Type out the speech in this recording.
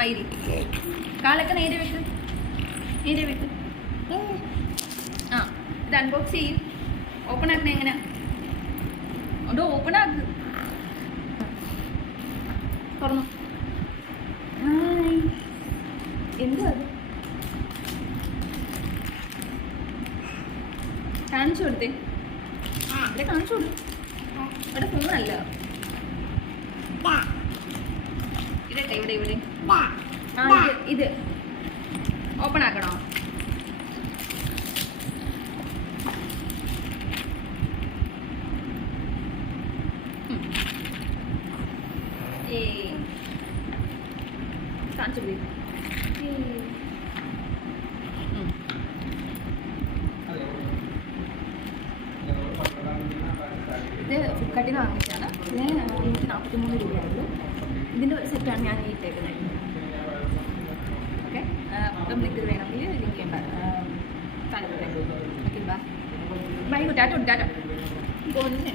ആയിരി കാലൊക്കെ നേരെ വെക്ക്, നേരെ വെക്ക്. ആ ഇത് അൺബോക്സ് ചെയ്യും. ഓപ്പൺ ആക്കണേ എങ്ങനെ? അതോ ഓപ്പൺ ആക്ക്. തുറന്നു. എന്തുവാ അത്? കാണിച്ചു കൊടുത്തേ. ഇവിടെ കാണിച്ചു കൊടുത്തു. ഇവിടെ ഫോണല്ല. ഇതട്ടെ ഇവിടെ ഇവിടെ. ആ ഇത് ഓപ്പൺ ആക്കണോ? കാണിച്ചു കൊടുത്തേ. ഇത് ഫ്ലിപ്കാർട്ടിൽ നിന്ന് വാങ്ങിച്ചാണ്. ഇതിന് 143 രൂപയായിരുന്നു. ഇതിൻ്റെ ഒരു സെറ്റാണ് ഞാൻ ഈ ഇട്ടേക്കുന്നത്. ഓക്കെ, അപ്പം നിങ്ങൾക്ക് ഇത് വേണമെങ്കിൽ ലിങ്ക് ചെയ്യാൻ സാധനം. Okay, by. ടാറ്റ പോകുന്നേ.